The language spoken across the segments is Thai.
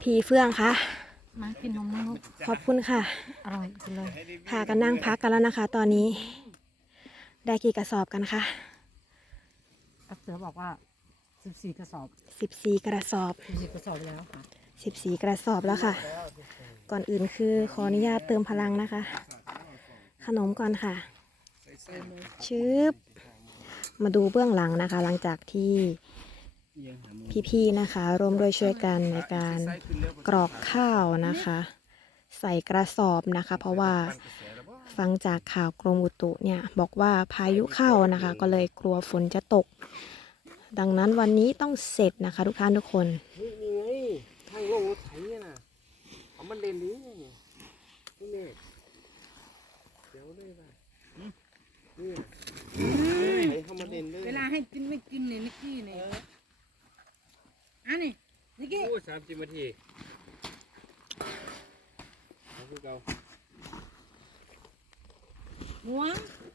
พี่เฟื่องคะมากินนมน้องนุ๊กขอบคุณค่ะ อร่อยกินเลยพากันนั่งพักกันแล้วนะคะ ตอนนี้ ได้กี่กระสอบกันคะป้าเสือบอกว่า14กระสอบ14กระสอบ14กระสอบแล้วค่ะ14กระสอบแล้วค่ะ ก่อนอื่นคือขออนุญาตเติมพลังนะคะ ขนมก่อนค่ะ ชืบมาดูเบื้องหลังนะคะ หลังจากที่ พี่ๆนะคะ ร่วมด้วยช่วยกันในการกรอกข้าวนะคะ ใส่กระสอบนะคะ เพราะว่าฟังจากข่าวกรมอุตุเนี่ยบอกว่าพายุเข้านะคะ ก็เลยกลัวฝนจะตก ดังนั้นวันนี้ต้องเสร็จนะคะ ทุกท่านทุกคนนี่นี่ไงทางลงรถไถอะน่ะเอามันเล่นนี้นี่นี่นี่เดี๋ยวเลยว่ะนี่ไถเข้ามาเล่นเลยเวลาให้กินไม่กินเนี่ยนิกกี้เนี่ยอันนี้นิกกี้โอ้ สามสิบนาทีเอาคือเก่าหวง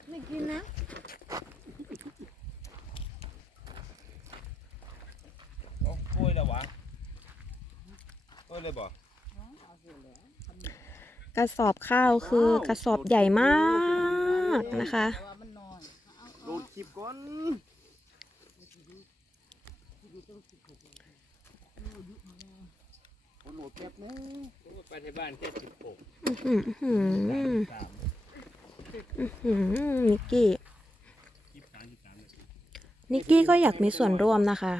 ไม่กินนะเอาโอ้ยแล้ววะโอ้ยเลยบ่กระสอบข้าวคือกระสอบใหญ่มากนะคะว่ามันน้อยโดนคลิปก่อน โอ้โหแป๊บนึงไปที่บ้านแค่สิบหกนิกกี้ นิกกี้ก็อยากมีส่วนร่วมนะคะ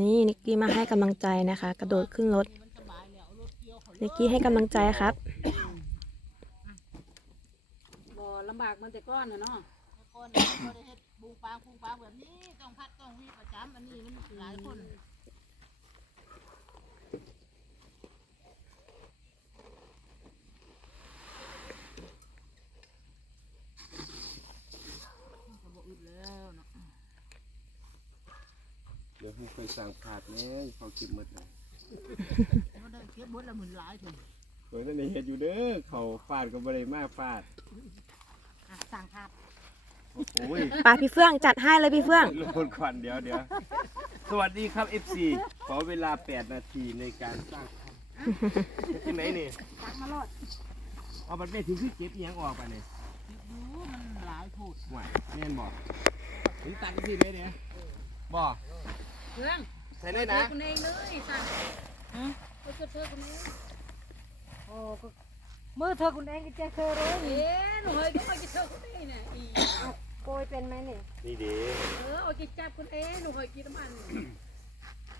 นี่นิกกี้มาให้กำลังใจนะคะ กระโดดขึ้นรถ นิกกี้ให้กำลังใจครับบ่ลำบากมันแต่ก้อนนะเนาะคนเขาได้เฮ็ดบูปลางปูปลาแบบนี้ต้องพัดต้องวีประจำอันนี้มันหลายคน เดี๋ยวผมเคย สั่งขาดแน่เขาคลิปหมดเลยเขาได้เก็บบดละหมื่นหลายถึงเปิดนั่นเห็ดอยู่เด้อเขาฟาดก็บ่ได้มาฟาดอะสั่งภาพโอ้ยปาพี่เฟื่องจัดให้เลยพี่เฟื่อง ลงคนก่อนเดี๋ยวเดี๋ยวสวัสดีครับ FC ขอเวลา 8 นาทีในการสร้างที่ไหนนี่สั่งมาโลดเอาบัตรแม่ถึงที่เก็บอิหยังออกไปเนี่ยดูมันหลายโพดห่วยแม่นบอกถึงตัดที่ไหนเนี่ยบอก เพื่อนใส่เลยเธนะอคนเองเลยสั่งฮะเธอเธอคนเองโอ้ก็มือเธอคุณเองก็เจ๊เธอเลยเอ๊ะหนูเฮ้ยก็มากินเธอคนเองเนี่ยอีโกยเป็นไหมเนี่ยนี่เด้เออเอากินจับคนเองหนูเฮ้ยกินน้ำมัน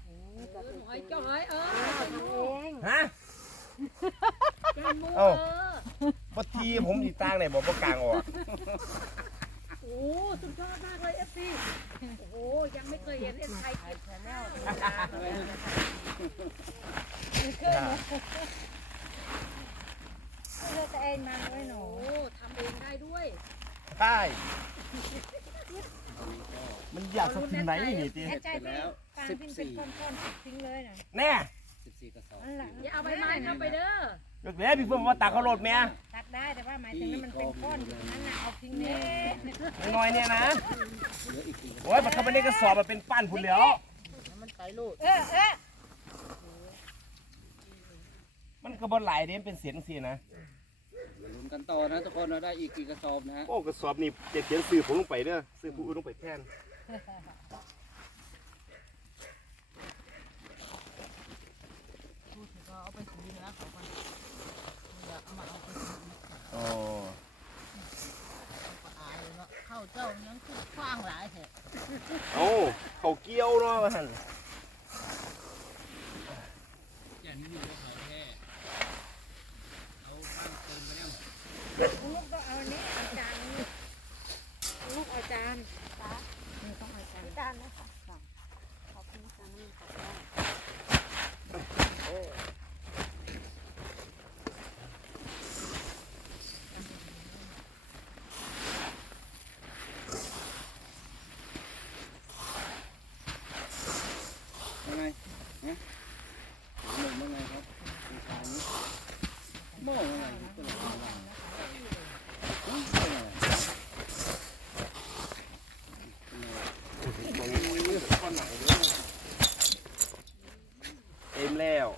เออหนูเฮ้ยเจ้าเฮ้ยเออทำเองฮะแกนมูเอ้าเออปทีผมสีตั้งไหนบอกว่ากลางออก โอ้สุดยอดมากเลยเอฟซีโอ้โห ยังไม่เคยเห็นเอฟไทยเกินแนลเลือกตัวเองมาไว้หนูโอ้ทำเองได้ด้วยใช่มันอยากสักทีไหนนี่จีแค่ใจพี่ฟางพินเป็นก้อนๆทิ้งเลยนะแน่นั่นแหละอย่าเอาใบไม้เข้าไปเด้อเด็กเด้พี่เพิ่มว่าตากเขาโหลดแม่ ได้แต่ว่าหมายถึงนั้นมันเป็นก้อนอยู่นั่นน่ะเอาทิ้งเลยน้อยๆเนี่ยนะโอ้ยมันเข้าไปในกระสอบมันเป็นปั้นผุนแล้วมันไปโลดเออเออมันก็บ่หลายเด้มันเป็นเสียงเสียนะลุ้นกันต่อนะทุกคนเราได้อีกกี่กระสอบนะฮะโอ้กระสอบนี่จะเขียนซื้อผมลงไปเด้อซื้อผู้อื่นลงไปแทน พูดถึงก็เอาไปสีนะเขาคนอยากเอามาเอาไปสี อ๋ออายเลยเนาะเข้าเจ้ายังคือคว้างหลายแท้เอาเขาเกี้ยวเนาะว่าหั่นลูกต้องเอาอันนี้เอาจานนี้ลูกเอาจานตาต้องเอาจานจานนะคะขอบคุณค่ะน้ำมันขอบคุณ ยังไงฮะหนึ่งยังไงครับมีทางนี้โม่ยังไงก็เลยมาว่าฮะยังไง ต็มแล้ว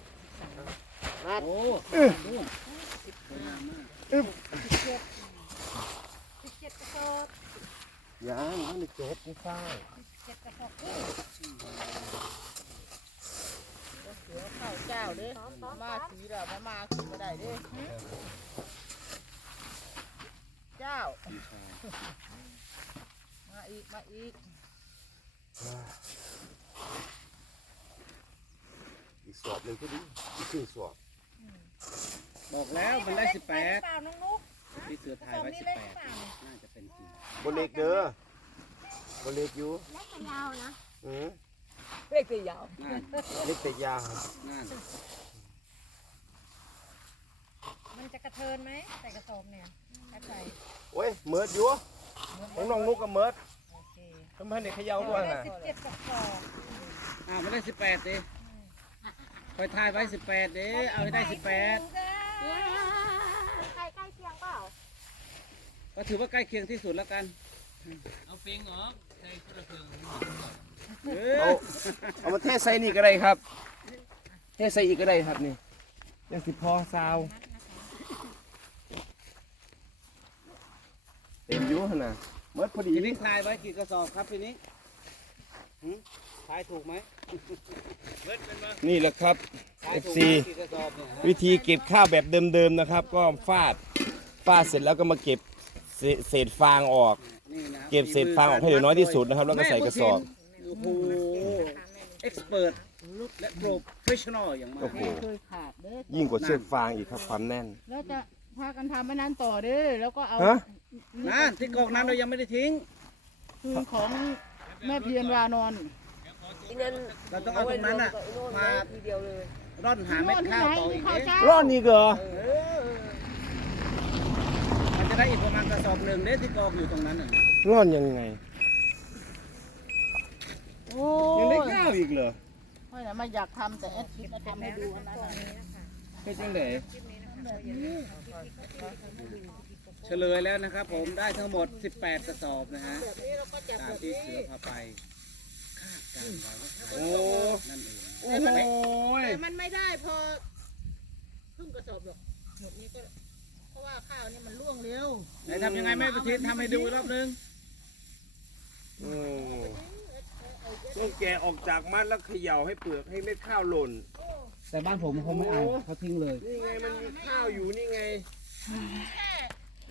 โอ้นู่นสวยงามมาก สิบเจ็ดกระสอบ ยังมันไม่จบไม่ฟ้า เจ็ดกระสอบ ข้าวเจ้าเด้อ มาสีแล้วมามาขึ้นมาได้เด้อเจ้า มาอีก มาอีก อีกสอบหนึ่งก็ดีอีกครึ่งสอบบอกแล้วมันได้สิบแปดเปล่าน้องนุ๊กที่เสือถ่ายไว้สิบแปดน่าจะเป็นจริงบนเล็กเด้อบนเล็กอยู่เล็กมันยาวนะอืมเล็กตียาวนั่นเล็กแต่ยาวนั่น มันจะกระเทินไหมใส่กระสอบเนี่ยถ้าใส่โอ้ยเมิดอยู่ของน้องนุกกับเมิดโอเคทำไมเด็กเขย่าด้วยได้น่ะสิบเจ็ดกระสอบอ้าวไม่ได้สิบแปดดิคอยถ่ายไว้สิบแปดดิเอาให้ได้สิบแปดใกล้ใกล้เคียงเปล่าก็ถือว่าใกล้เคียงที่สุดแล้วกัน เอาเฟงเหรอใส่กระเพิงเอเอาอเอามาเทใส่นี่ก็ได้ครับ เทใส่อีกก็ได้ครับนี่ยังสิพอซาว ต็มอยู่หั่นน่ะเมิดพอดีทีนี้ถ่ายไว้กี่กระสอบครับทีนี้หืมถ่ายถูกไหมนี่แหละครับถ่ายถูก FC ไหมกี่กระสอบเนี่ยฮะวิธีเก็บข้าวแบบเดิมๆนะครับ ก็ฟาดฟาดเสร็จแล้วก็มาเก็บเศษเศษฟางออก นี่นะเก็บเศษฟางออกให้เหลือน้อยที่สุดนะครับแล้วก็ใส่กระสอบ โอ้โหเอ็กซ์เพรสและโปรเฟชชั่นอลอย่างมาก โอ้โหเคยขาดเด้อยิ่งกว่าเชือกฟางอีกครับความแน่น แล้วจะ พากันทำไม่นั้นต่อเด้อแล้วก็เอาฮะ นั่นที่กองนั้นเรายังไม่ได้ทิ้ง คืนของแม่เพียรวานอนเราต้องเอาตรงนั้นอะ มาร่อนหาเม็ดข้าวต่ออีกข้าวเด้เจ้ารอดนี่เหรอมันจะได้อีกประมาณกระสอบหนึ่งเด้ที่กองอยู่ตรงนั้นน่ะรอดยังไงโอ้ยังได้ยข้าวอีกเหรอไม่นะไม่อยากทำแต่แอดคิดมาทำให้ดูอันนั้นน่ะเป็นจังได เฉลยแล้วนะครับ ผมได้ทั้งหมด 18 กระสอบนะฮะตามที่เสือพาไปคาดการณ์ไว้ว่าขายโอ้นั่นเองโอ้ยแต่มันไม่ได้พอครึ่งกระสอบหรอกหมดนี้ก็ เพราะว่าข้าวนี่มันร่วงเร็วไหนทำยังไงแม่ประทินทำให้ดูอีกรอบนึงโอ้ต้องแกะออกจากมัดแล้วเขย่าให้เปลือกให้เม็ดข้าวหล่น แต่บ้านผมคงไม่เอาเขาทิ้งเลย นี่ไงมันมีข้าวอยู่นี่ไง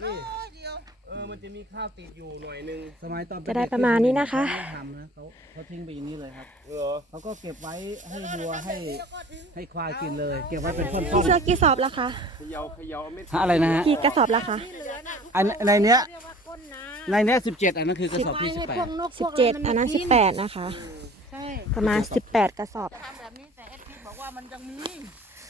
นี่เดียวเออมันจะมีข้าวติดอยู่หน่อยนึงสมัยตอนจะได้ประมาณนี้นะคะ เขาไม่ทำนะเขาเขาทิ้งไปอย่างนี้เลยครับเหรอเขาก็เก็บไว้ให้วัวให้ให้ควายกินเลย เก็บไว้เป็นท่อนพี่เชือกกี่สอบแล้วคะเขย่าเขย่าเอาเม็ดๆอะไรนะฮะกี่กระสอบแล้วคะ อันในเนี้ยเรียกว่าก้นนาในเนี้ยสิบเจ็ดอันนั้นคือกระสอบที่สิบแปพวดกนกสิบเจ็ดอันนั้นสิบแปดนะคะ ใช่ ประมาณสิบแปดกระสอบ ทำแบบนี้ มันยังมี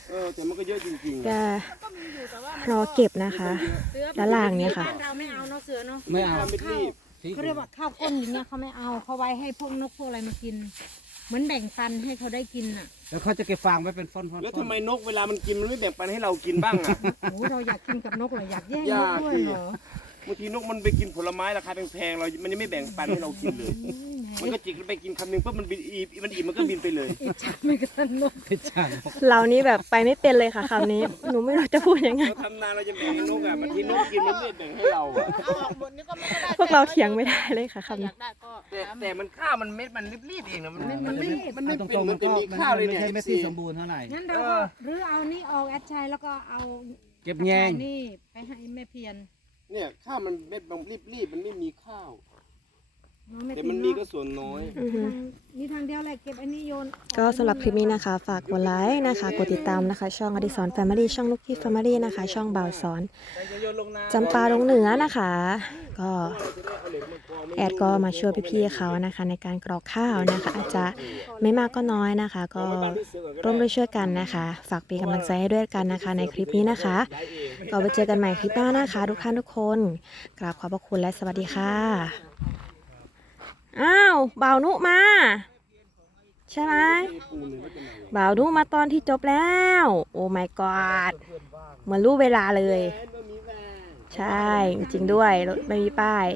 เออแต่มันก็เยอะจริงๆ จะมันก็มีอยู่แต่ว่ามันรอเก็บนะคะเสือด้านล่างเนี่ยค่ะ บ้านเราไม่เอาเนาะเสือเนาะไม่เอาข้าวเม็ดรีบทิ้งเขาเรียกว่าข้าวก้นอย่างเงี้ยเขาไม่เอาเขาไว้ให้พวกนกพวกอะไรมากิน เหมือนแบ่งปันให้เขาได้กินอะแล้วเขาจะเก็บฟางไว้เป็นฟ่อนๆแล้วทำไมนกเวลามันกินมันไม่แบ่งปันให้เรากินบ้างอะ โอ้เราอยากกินกับนกเหรออยากแย่งอนยากกด้วยสิเหรอ บางทีนกมันไปกินผลไม้ราคาแพงๆเรา มันยังไม่แบ่งปันให้เรากินเลยมั นก็จิกไปกินคำหนึงปุ๊บมันบินอีมันอิ่มมันก็บินไปเลย ไม่กระทันนกพิจารณาเรานี่แบบไปไม่เป็นเลยค่ะคำนี้ หนูไม่รู้จะพูดยังไง เราทำนาเราจะแบ่งให้นกอะบางทีนกกินมันไม่แบ่งให้เราอะเอาออกหมดนี่ก็ไม่ได้พวกเราเถียงไม่ได้เลยค่ะถ้าคำอนี้ยากได้ก็แต่แต่มันข้าวมันเม็ดมันรีบๆเองนะมันมันไม่มันไม่ตรเป็นงเหๆมืมัอนนจะก็มีมันข้าวเลยไม่เนี่ยใช่เม็ดที่สมบูรณ์เท่าไหร่ งั้นเราก็หรือเอานี่ออกแอดชัยแล้วก็เอาเก็บกระแยชายง นี่ไปให้แม่เพียนเนี่ยข้าวมันเม็ดมันรีบๆมันไม่มีข้าวเนาะ แม่แต่ติ๋มันมมีเนาะก็ส่วนน้อยอือฮึมีทางเดียวแหละเก็บอันนี้โยนก็สำหรับคลิปนี้นะคะ ฝากกดไลค์นะคะ กดติดตามนะคะ ช่องอดิสรแฟมิลี่ช่องลูกกี้แฟมิลี่นะคะ ช่องบ่าวสอนแต่จะโยนลงน้ำจำปาลงเหนือนะคะ ก็แอดก็มาช่วยพี่ๆเขานะคะ ในการกรอกข้าวนะคะ อาจจะไม่มากก็น้อยนะคะ ก็ร่วมด้วยช่วยกันนะคะ ฝากเป็นกำลังใจให้ด้วยกันนะคะ ในคลิปนี้นะคะ ก็ไปเจอกันใหม่คลิปหน้านะคะ ทุกท่านทุกคนกราบขอบพระคุณและสวัสดีค่ะ อ้าวบ่าวนุมา ใช่ไหมบ่าวนุมาตอนที่จบแล้ว โอ้ my god เหมือนรู้เวลาเลย ใช่ จริงๆด้วยรถไม่มีป้าย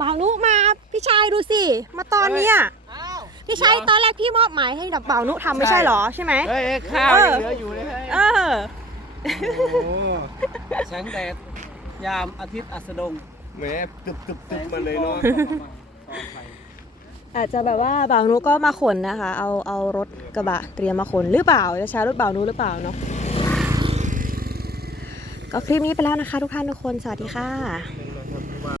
บ่าวนุมาพี่ชายดูสิ มาตอนเนี้ยอ้าวที่ไม่ใช่ตอนแรกพี่มอบหมายให้ดับเบานุทำไม่ใช่เหรอใช่ไหมเฮ้ยข้าวยังเหลืออยู่เลยเฮ้ยเออโอ้แสงแดดยามอาทิตย์อัสดง แหมตึบตึบตึบมาเลยเนาะอาจจะแบบว่าบ่าวนุก็มาขนนะคะ เอาเอารถกระบะเตรียมมาขนหรือเปล่าจะใช้รถบ่าวนุหรือเปล่าเนาะก็คลิปนี้ไปแล้วนะคะ ทุกท่านทุกคนสวัสดีค่ะ